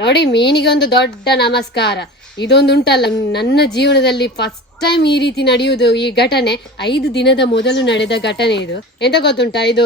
ನೋಡಿ ಮೀನಿಗೆ ಒಂದು ದೊಡ್ಡ ನಮಸ್ಕಾರ. ಇದೊಂದು ಉಂಟಲ್ಲ ನನ್ನ ಜೀವನದಲ್ಲಿ ಫಸ್ಟ್ ಟೈಮ್ ಈ ರೀತಿ ನಡೆಯುವುದು, ಈ ಘಟನೆ, ಐದು ದಿನದ ಮೊದಲು ನಡೆದ ಘಟನೆ ಇದು. ಎಂತ ಗೊತ್ತುಂಟಾ? ಇದು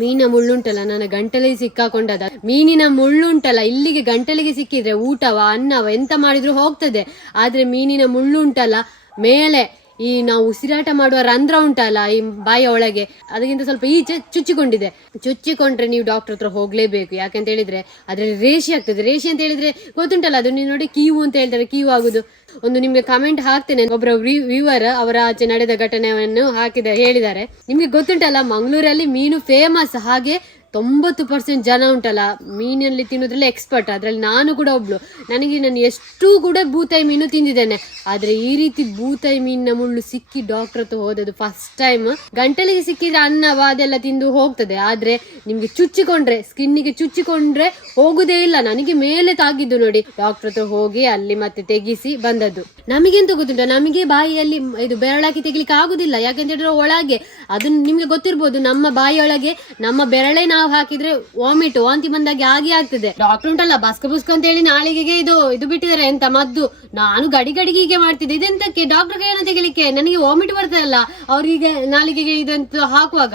ಮೀನ ಮುಳ್ಳುಂಟಲ್ಲ, ನನ್ನ ಗಂಟಲಿಗೆ ಸಿಕ್ಕಾಕೊಂಡದ. ಮೀನಿನ ಮುಳ್ಳುಂಟಲ್ಲ, ಇಲ್ಲಿಗೆ ಗಂಟಲಿಗೆ ಸಿಕ್ಕಿದ್ರೆ ಊಟವ, ಅನ್ನವ, ಎಂತ ಮಾಡಿದ್ರು ಹೋಗ್ತದೆ. ಆದ್ರೆ ಮೀನಿನ ಮುಳ್ಳುಂಟಲ್ಲ, ಮೇಲೆ ಈ ನಾವು ಉಸಿರಾಟ ಮಾಡುವ ರಂಧ್ರ ಉಂಟಲ್ಲ, ಈ ಬಾಯಿಯ ಒಳಗೆ. ಅದಕ್ಕಿಂತ ಸ್ವಲ್ಪ ಈಚೆ ಚುಚ್ಚಿಕೊಂಡಿದೆ. ಚುಚ್ಚಿಕೊಂಡ್ರೆ ನೀವು ಡಾಕ್ಟರ್ ಹತ್ರ ಹೋಗ್ಲೇಬೇಕು. ಯಾಕಂತ ಹೇಳಿದ್ರೆ, ಅದರಲ್ಲಿ ರೇಷಿ ಆಗ್ತದೆ. ರೇಷಿ ಅಂತ ಹೇಳಿದ್ರೆ ಗೊತ್ತುಂಟಲ್ಲ, ಅದು ನೀವು ನೋಡಿ ಕೀವು ಅಂತ ಹೇಳ್ತಾರೆ. ಕೀವು ಆಗುದು. ಒಂದು ನಿಮ್ಗೆ ಕಮೆಂಟ್ ಹಾಕ್ತೇನೆ. ಒಬ್ಬರ ವ್ಯೂವರ್ ಅವರ ಆಚೆ ನಡೆದ ಘಟನೆಯನ್ನು ಹಾಕಿದ, ಹೇಳಿದ್ದಾರೆ. ನಿಮ್ಗೆ ಗೊತ್ತುಂಟಲ್ಲ, ಮಂಗಳೂರಲ್ಲಿ ಮೀನು ಫೇಮಸ್ ಹಾಗೆ ತೊಂಬತ್ತು ಪರ್ಸೆಂಟ್ ಜನ ಉಂಟಲ್ಲ, ಮೀನಲ್ಲಿ ತಿನ್ನೋದ್ರಲ್ಲಿ ಎಕ್ಸ್ಪರ್ಟ್ ಅದರಲ್ಲಿ ನಾನು ಕೂಡ ಒಬ್ಳು. ನನಗೆ ನಾನು ಎಷ್ಟು ಕೂಡ ಬೂತಾಯಿ ಮೀನು ತಿಂದಿದ್ದೇನೆ. ಆದರೆ ಈ ರೀತಿ ಬೂತಾಯಿ ಮೀನಿನ ಮುಳ್ಳು ಸಿಕ್ಕಿ ಡಾಕ್ಟರ್ ಹತ್ರ ಹೋದದ್ದು ಫಸ್ಟ್ ಟೈಮ್ ಗಂಟಲಿಗೆ ಸಿಕ್ಕಿದ್ರೆ ಅನ್ನವ ಅದೆಲ್ಲ ತಿಂದು ಹೋಗ್ತದೆ. ಆದರೆ ನಿಮಗೆ ಚುಚ್ಚಿಕೊಂಡ್ರೆ ಸ್ಕಿನ್ನಿಗೆ ಚುಚ್ಚಿಕೊಂಡ್ರೆ ಹೋಗುದೇ ಇಲ್ಲ. ನನಗೆ ಮೇಲೆ ತಾಗಿದ್ದು ನೋಡಿ. ಡಾಕ್ಟರ್ ಹತ್ರ ಹೋಗಿ ಅಲ್ಲಿ ಮತ್ತೆ ತೆಗಿಸಿ ಬಂದದ್ದು. ನಮಗೆಂತ ಗೊತ್ತುಂಟ? ನಮಗೆ ಬಾಯಿಯಲ್ಲಿ ಇದು ಬೆರಳಾಕಿ ತೆಗಿಲಿಕ್ಕೆ ಆಗುದಿಲ್ಲ. ಯಾಕಂತ ಹೇಳಿದ್ರೆ ಒಳಗೆ ಅದು ನಿಮ್ಗೆ ಗೊತ್ತಿರ್ಬೋದು, ನಮ್ಮ ಬಾಯಿಯೊಳಗೆ ನಮ್ಮ ಬೆರಳೇ ನಾವು ಹಾಕಿದ್ರೆ ವಾಮಿಟ್ ವಾಂತಿ ಬಂದಾಗ ಆಗಿ ಆಗ್ತದೆ. ಡಾಕ್ಟರ್ ಉಂಟಲ್ಲ, ಬಸ್ಕ ಬುಸ್ಕ ಅಂತ ಹೇಳಿ ನಾಳಿಗೆಗೆ ಇದು ಇದು ಬಿಟ್ಟಿದ್ದಾರೆ ಎಂತ ಮದ್ದು. ನಾನು ಗಡಿ ಗಡಿಗೆ ಹೀಗೆ ಮಾಡ್ತಿದ್ದೆ. ಇದೆಂತಕ್ಕೆ? ಡಾಕ್ಟರ್ ಕೈಯನ್ನು ತೆಗಿಲಿಕ್ಕೆ? ನನಗೆ ವಾಮಿಟ್ ಬರ್ತದಲ್ಲ. ಅವ್ರಿಗೆ ನಾಲಿಗೆಗೆ ಇದಂತ ಹಾಕುವಾಗ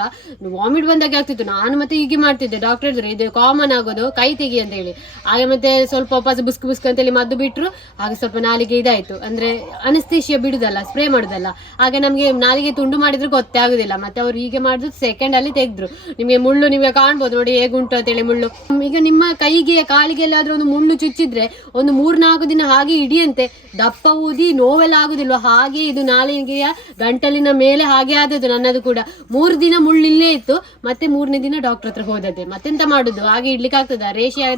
ವಾಮಿಟ್ ಬಂದಾಗ ಆಗ್ತಿತ್ತು. ನಾನು ಮತ್ತೆ ಹೀಗೆ ಮಾಡ್ತಿದ್ದೆ. ಡಾಕ್ಟರ್ ಹೇಳಿದ್ರು, ಇದು ಕಾಮನ್ ಆಗೋದು, ಕೈ ತೆಗಿ ಅಂತ ಹೇಳಿ ಹಾಗೆ ಮತ್ತೆ ಸ್ವಲ್ಪ ವಾಪಸ್ ಬುಸ್ಕ್ ಬುಸ್ಕ್ ಅಂತೇಳಿ ಮದ್ದು ಬಿಟ್ರು. ಹಾಗೆ ಸ್ವಲ್ಪ ನಾಲಿಗೆ ಇದಾಯ್ತು. ಅಂದ್ರೆ ಅನಸ್ತೇಶಿಯ ಬಿಡುದಲ್ಲ ಸ್ಪ್ರೇ ಮಾಡುದಲ್ಲ. ಹಾಗೆ ನಮಗೆ ನಾಲಿಗೆ ತುಂಡು ಮಾಡಿದ್ರೆ ಗೊತ್ತೇ ಆಗುದಿಲ್ಲ. ಮತ್ತೆ ಅವ್ರು ಹೀಗೆ ಮಾಡಿದ್ರು ಸೆಕೆಂಡ್ ಅಲ್ಲಿ ತೆಗೆದ್ರು. ನಿಮಗೆ ಮುಳ್ಳು ನಿಮಗೆ ಕಾಣ್ಬೋದು ನೋಡಿ, ಹೇಗುಂಟು ಅಂತೇಳಿ ಮುಳ್ಳು. ಈಗ ನಿಮ್ಮ ಕೈಗೆ, ಕಾಲಿಗೆ ಎಲ್ಲಾದ್ರೂ ಒಂದು ಮುಳ್ಳು ಚುಚ್ಚಿದ್ರೆ ಒಂದು ಮೂರ್ನಾಲ್ಕು ದಿನ ಹಾಗೆ ಹಿಡಿಯಂತೆ. ದಪ್ಪ ಊದಿ ನೋವೆಲ್ಲ ಆಗುದಿಲ್ವ? ಹಾಗೆ ಇದು ನಾಲಿಗೆಯ ಗಂಟಲಿನ ಮೇಲೆ ಹಾಗೆ ಆದದ್ದು ನನ್ನದು ಕೂಡ. ಮೂರು ದಿನ ಮುಳ್ಳಿಲ್ಲೇ ಇತ್ತು. ಮತ್ತೆ ಮೂರನೇ ದಿನ ಡಾಕ್ಟರ್ ಹತ್ರ ಹೋದದ್ದೆ. ಮತ್ತೆಂತ ಮಾಡುದು? ಹಾಗೆ ಇಡ್ಲಿಕ್ಕೆ ಆಗ್ತದ? ರೇಷೆ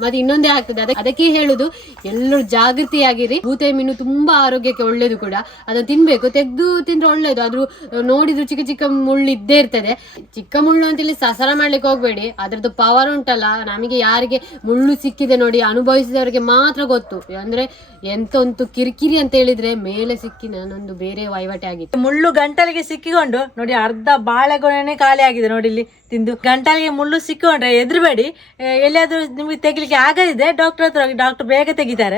ಮತ್ತೆ ಇನ್ನೊಂದೇ ಆಗ್ತದೆ. ಅದಕ್ಕೆ ಹೇಳುದು, ಎಲ್ಲರೂ ಜಾಗೃತಿಯಾಗಿರಿ. ಭೂತಾಯಿ ಮೀನು ತುಂಬಾ ಆರೋಗ್ಯಕ್ಕೆ ಒಳ್ಳೇದು ಕೂಡ. ಅದನ್ನ ತಿನ್ಬೇಕು. ತೆಗೆದು ತಿಂದ್ರೆ ಒಳ್ಳೇದು. ಆದ್ರೂ ನೋಡಿದ್ರು ಚಿಕ್ಕ ಚಿಕ್ಕ ಮುಳ್ಳು ಇದ್ದೇ ಇರ್ತದೆ. ಚಿಕ್ಕ ಮುಳ್ಳು ಅಂತೇಳಿ ಸಸರ ಮಾಡ್ಲಿಕ್ಕೆ ಹೋಗ್ಬೇಡಿ. ಅದ್ರದ್ದು ಪವರ್ ಉಂಟಲ್ಲ, ನಮಗೆ ಯಾರಿಗೆ ಮುಳ್ಳು ಸಿಕ್ಕಿದೆ ನೋಡಿ ಅನುಭವಿಸಿದವರಿಗೆ ಮಾತ್ರ ಗೊತ್ತು. ಅಂದ್ರೆ ಎಂತ ಒಂದು ಕಿರಿಕಿರಿ ಅಂತ ಹೇಳಿದ್ರೆ ಮೇಲೆ ಸಿಕ್ಕಿ ನಾನೊಂದು ಬೇರೆ ವಹಿವಾಟೆ ಆಗಿತ್ತು. ಮುಳ್ಳು ಗಂಟಲಿಗೆ ಸಿಕ್ಕಿಕೊಂಡು ನೋಡಿ ಅರ್ಧ ಬಾಳೆಗೊನೆ ಖಾಲಿ ಆಗಿದೆ ನೋಡಿ ಇಲ್ಲಿ ತಿಂದು. ಗಂಟಲಿಗೆ ಮುಳ್ಳು ಸಿಕ್ಕಿಕೊಂಡ್ರೆ ಎದ್ರಬೇಡಿ. ಎಲ್ಲಿಯಾದ್ರೂ ನಿಮ್ಗೆ ತೆಗಿಲಿಕ್ಕೆ ಆಗದಿದೆ ಡಾಕ್ಟರ್ ಹತ್ರ ಡಾಕ್ಟರ್ ಬೇಗ ತೆಗಿತಾರೆ.